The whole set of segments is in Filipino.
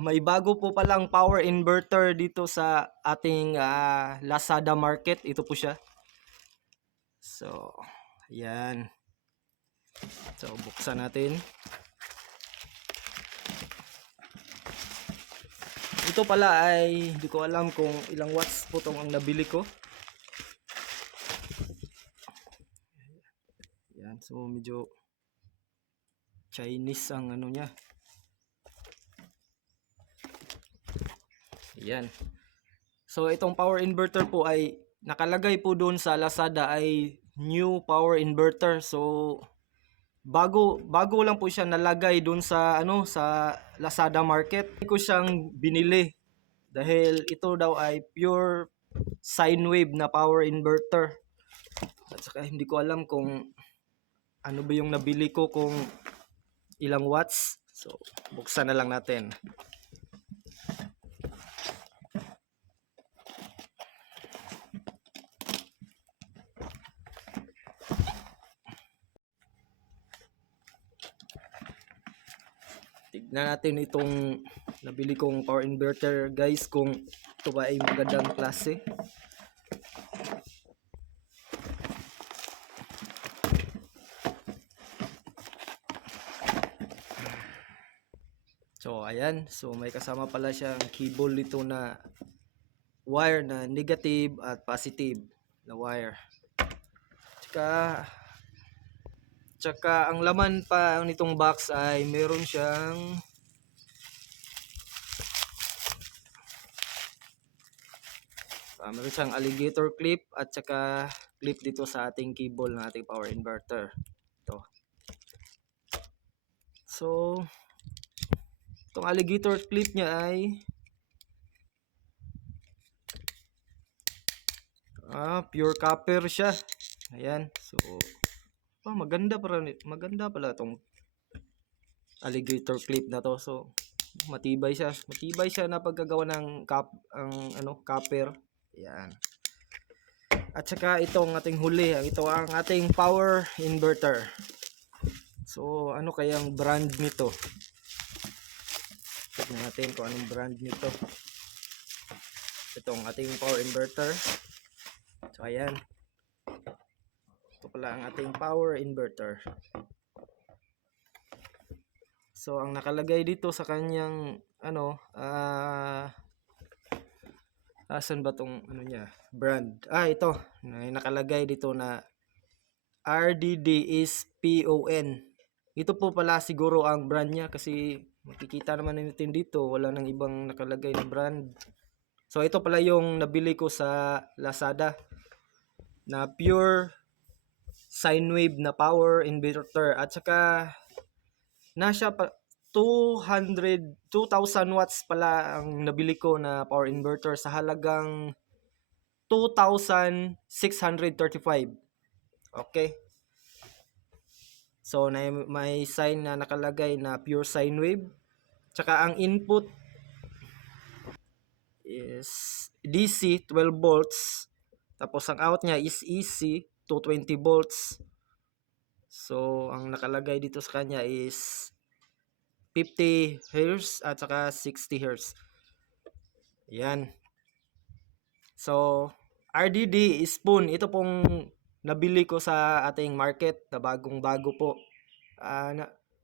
May bago po palang power inverter dito sa ating Lazada Market. Ito po siya. So, ayan. So, buksan natin. Ito pala ay hindi ko alam kung ilang watts po itong ang nabili ko. Ayan. So, medyo Chinese ang ano niya. Ayan. So, itong power inverter po ay nakalagay po doon sa Lazada ay new power inverter. So, bago lang po siya nalagay doon sa sa Lazada Market. Hindi ko siyang binili dahil ito daw ay pure sine wave na power inverter. At saka hindi ko alam kung ano ba yung nabili ko, kung ilang watts. So, buksan na lang natin. Tignan natin itong nabili kong power inverter, guys, kung ito ba ay magandang klase. So, ayan. So, may kasama pala siyang cable dito na wire na negative at positive na wire. Tsaka ang laman pa nitong box ay meron siyang alligator clip at saka clip dito sa ating cable ng ating power inverter. Ito. So, itong alligator clip niya ay pure copper siya. Ayan. So, maganda pala itong alligator clip na to. So, matibay siya. Matibay siya na pagkagawa ng copper. Ayan. At saka itong ating huli, ito ang ating power inverter. So, ano kayang brand nito? Tignan natin kung anong brand nito. Itong ating power inverter. So, ayan. Ito pala ang ating power inverter. So, ang nakalagay dito sa kanyang asan ba tong niya? Brand. Ito. Nakalagay dito na RDD is PON. Ito po pala siguro ang brand niya kasi makikita naman natin dito wala nang ibang nakalagay na brand. So, ito pala yung nabili ko sa Lazada na pure sine wave na power inverter. At saka nasa 2,000 watts pala ang nabili ko na power inverter sa halagang 2,635. Okay. So, may sign na nakalagay na pure sine wave. Tsaka ang input is DC 12 volts. Tapos ang out niya is AC 220 volts. So, ang nakalagay dito sa kanya is 50 Hz at saka 60 Hz. Yan. So, RDD spoon. Ito pong nabili ko sa ating market na bagong-bago po.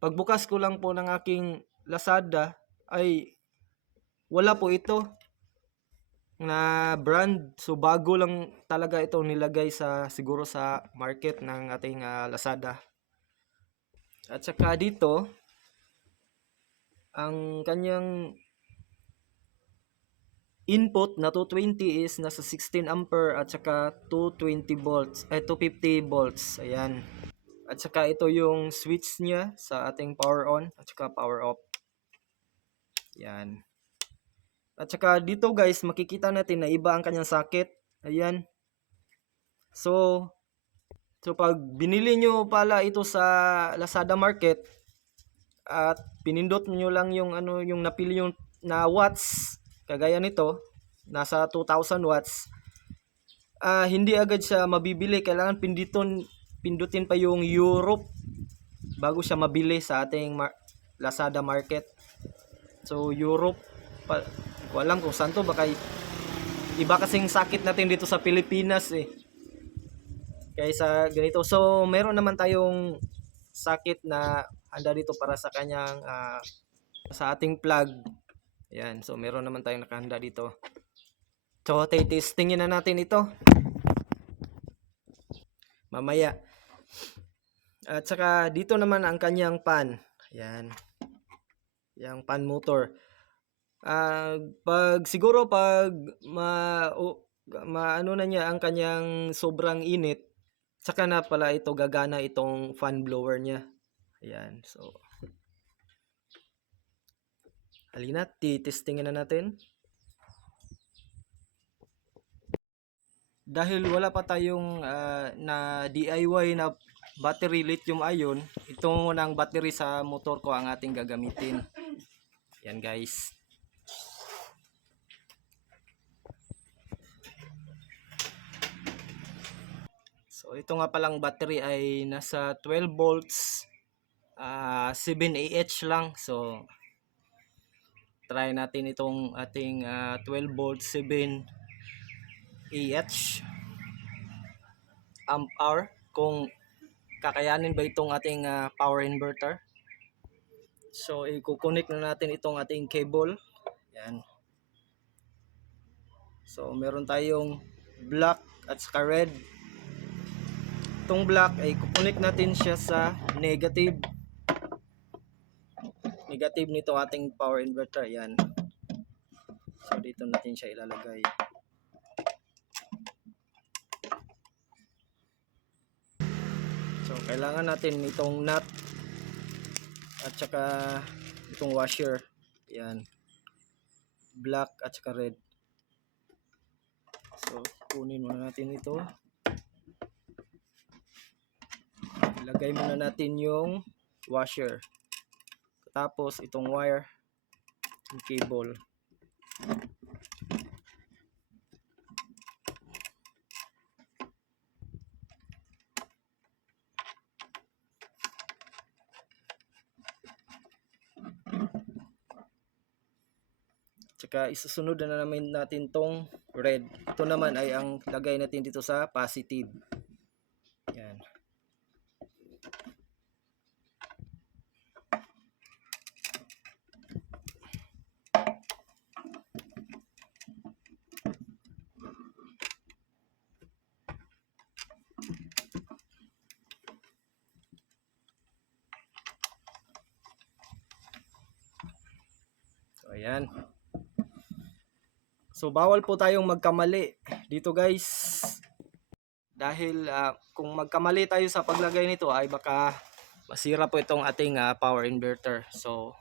Pagbukas ko lang po ng aking Lazada ay wala po ito na brand. So, bago lang talaga ito nilagay siguro sa market ng ating Lazada. At saka dito, ang kanyang input na 220 is nasa 16 ampere at saka 220 volts, 250 volts. Ayan. At saka ito yung switch niya sa ating power on at saka power off. Ayan. At saka dito, guys, makikita natin na iba ang kanyang socket. Ayan. So pag binili nyo pala ito sa Lazada Market at pinindot nyo lang yung yung napili yung na watts, kagaya nito, nasa 2,000 watts, hindi agad siya mabibili. Kailangan pindutin pa yung Europe bago siya mabili sa ating Lazada Market. So Europe, ko alam kung saan to, baka iba kasing sakit natin dito sa Pilipinas eh. Kaysa ganito. So meron naman tayong sakit na handa dito para sa kanyang sa ating plug. Ayan, so meron naman tayong nakahanda dito. So testingin na natin ito mamaya. At saka dito naman ang kanyang pan. Ayan. Yang pan motor. Siguro pag ano na niya ang kanyang sobrang init, saka na pala ito gagana itong fan blower niya. Ayan, so halina, titestingin na natin. Dahil wala pa tayong na DIY na battery lithium ion, ito muna ang battery sa motor ko ang ating gagamitin. Yan guys. So ito nga palang battery ay nasa 12 volts 7Ah lang. So try natin itong ating 12 volts 7Ah amp hour kung kakayanin ba itong ating power inverter. So i-connect na natin itong ating cable. Yan. So meron tayong black at saka red. Itong black ay i-connect natin siya sa negative nito ating power inverter. Yan. So dito natin siya ilalagay. So kailangan natin itong nut at saka itong washer. Yan. Black at saka red. So kunin muna natin ito. Ilagay muna natin yung washer. Tapos itong wire, yung cable. Tsaka isusunod na naman natin tong red. Ito naman ay ang lagay natin dito sa positive. Yan. So ayan. So bawal po tayong magkamali dito guys. Dahil kung magkamali tayo sa paglagay nito ay baka masira po itong ating power inverter. So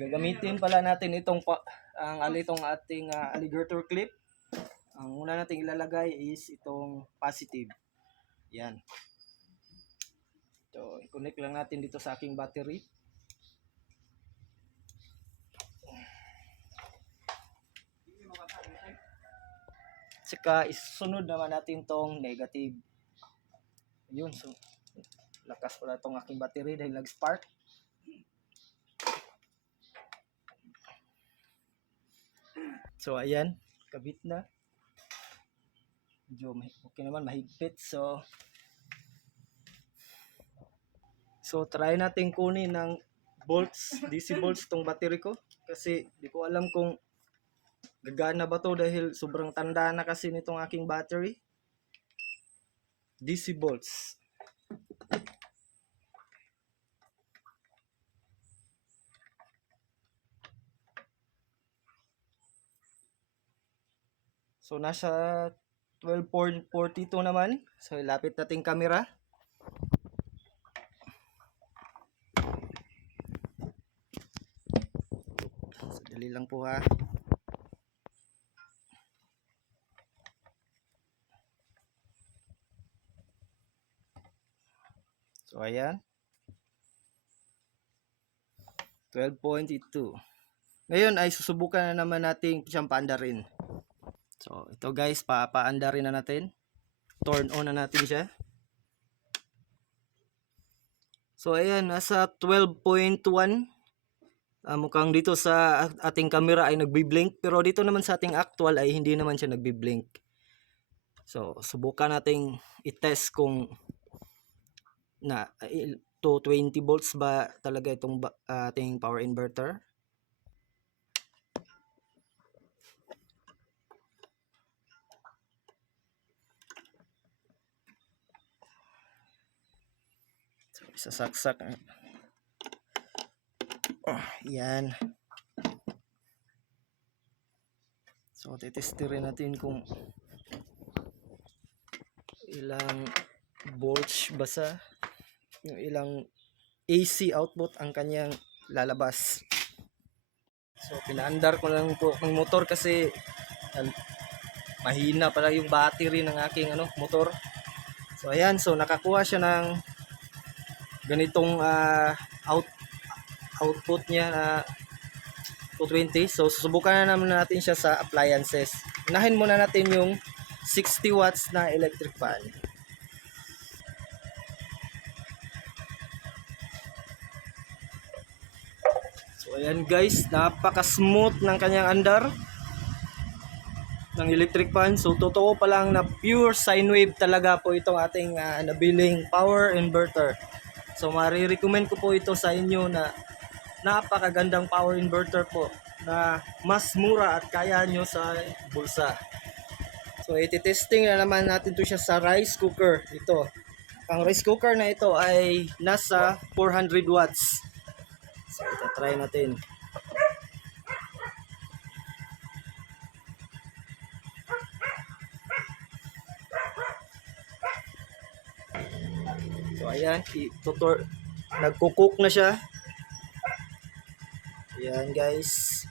gagamitin pala natin itong itong ating alligator clip. Ang una nating ilalagay is itong positive. Yan. So i-connect lang natin dito sa aking battery. Saka isunod naman natin tong negative. Yun, so lakas pala tong aking battery dahil nag-spark. So ayan, kabit na. Medyo okay naman, mahigpit. So try natin kunin ng volts, DC volts tong battery ko. Kasi di ko alam kung gagana ba to dahil sobrang tanda na kasi nitong aking battery. DC volts. So nasa 12.42 naman. So ilapit natin camera. So dali lang po ha. So ayan. 12.82. Ngayon ay susubukan na naman natin siyang paandarin. So ito guys, paandarin na natin. Turn on na natin siya. So ayan, nasa 12.1. Mukhang dito sa ating camera ay nagbi-blink, pero dito naman sa ating actual ay hindi naman siya nagbi-blink. So subukan nating i-test kung na 220 volts ba talaga itong ating power inverter. So isasaksak. Yan. So titestirin natin kung ilang volts basa, yung ilang AC output ang kanyang lalabas. So pinaandar ko lang po ng motor kasi mahina pala yung battery ng aking motor. So ayan, so nakakuha siya ng ganitong output niya na 220. So susubukan na naman natin siya sa appliances. Unahin muna natin yung 60 watts na electric fan. So ayan guys, napaka-smooth ng kanyang andar ng electric fan. So totoo pa lang na pure sine wave talaga po itong ating nabiling power inverter. So marirecommend ko po ito sa inyo na napakagandang power inverter po na mas mura at kaya nyo sa bulsa. So iti-testing na naman natin to siya sa rice cooker. Ito, ang rice cooker na ito ay nasa 400 watts. So ita-try natin. So ayan, nagkukook na siya. Ayan guys.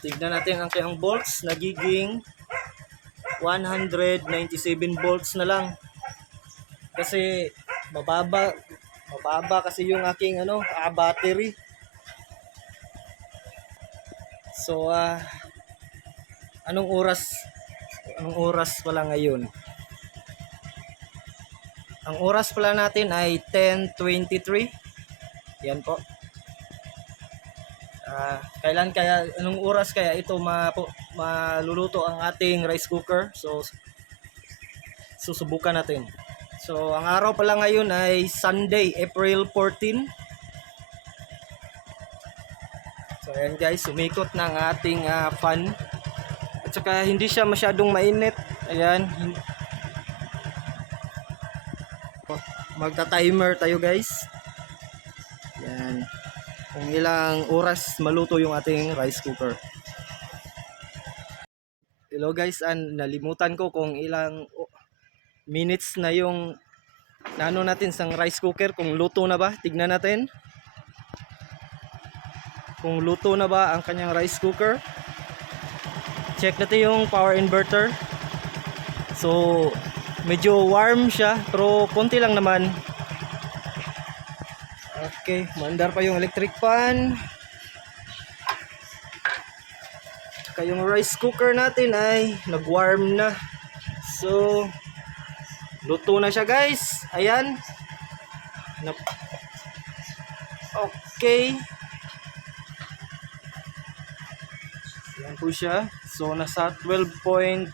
Tignan natin ang kanyang volts, nagiging 197 volts na lang. Kasi mababa kasi yung aking battery. So anong oras pala ngayon? Ang oras pala natin ay 10:23. Yan po. Anong oras kaya ito maluluto ang ating rice cooker? So susubukan natin. So ang araw pala ngayon ay Sunday, April 14. So ayan guys, umikot na ang ating fan. At saka hindi siya masyadong mainit. Ayan. Magta-timer tayo guys. Ayan. Kung ilang oras maluto yung ating rice cooker. Hello guys, nalimutan ko kung ilang minutes na yung natin sa rice cooker, kung luto na ba. Tignan natin kung luto na ba ang kanyang rice cooker. Check natin yung power inverter. So medyo warm siya pero konti lang naman. Okay, mandar pa yung electric fan. Yung rice cooker natin ay nag-warm na. So luto na siya guys. Ayan. Okay. Ayan po siya. So nasa 12.0.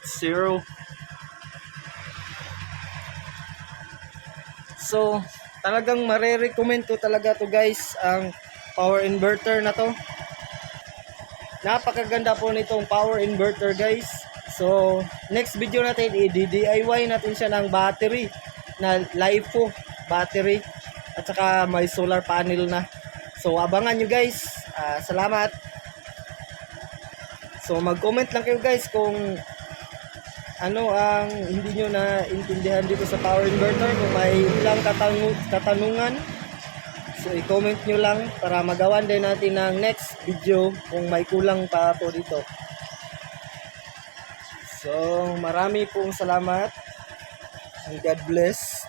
So talagang marirecommend ko talaga to guys, ang power inverter na to. Napakaganda po nitong power inverter guys. So next video natin i-DIY natin siya ng battery na LiPo battery at saka may solar panel na. So abangan nyo guys. Salamat. So mag-comment lang kayo guys kung ano ang hindi nyo na intindihan dito sa power inverter, kung may ilang katanungan. So i-comment nyo lang para magawan din natin ng next video kung may kulang pa po dito. So marami pong salamat and God bless.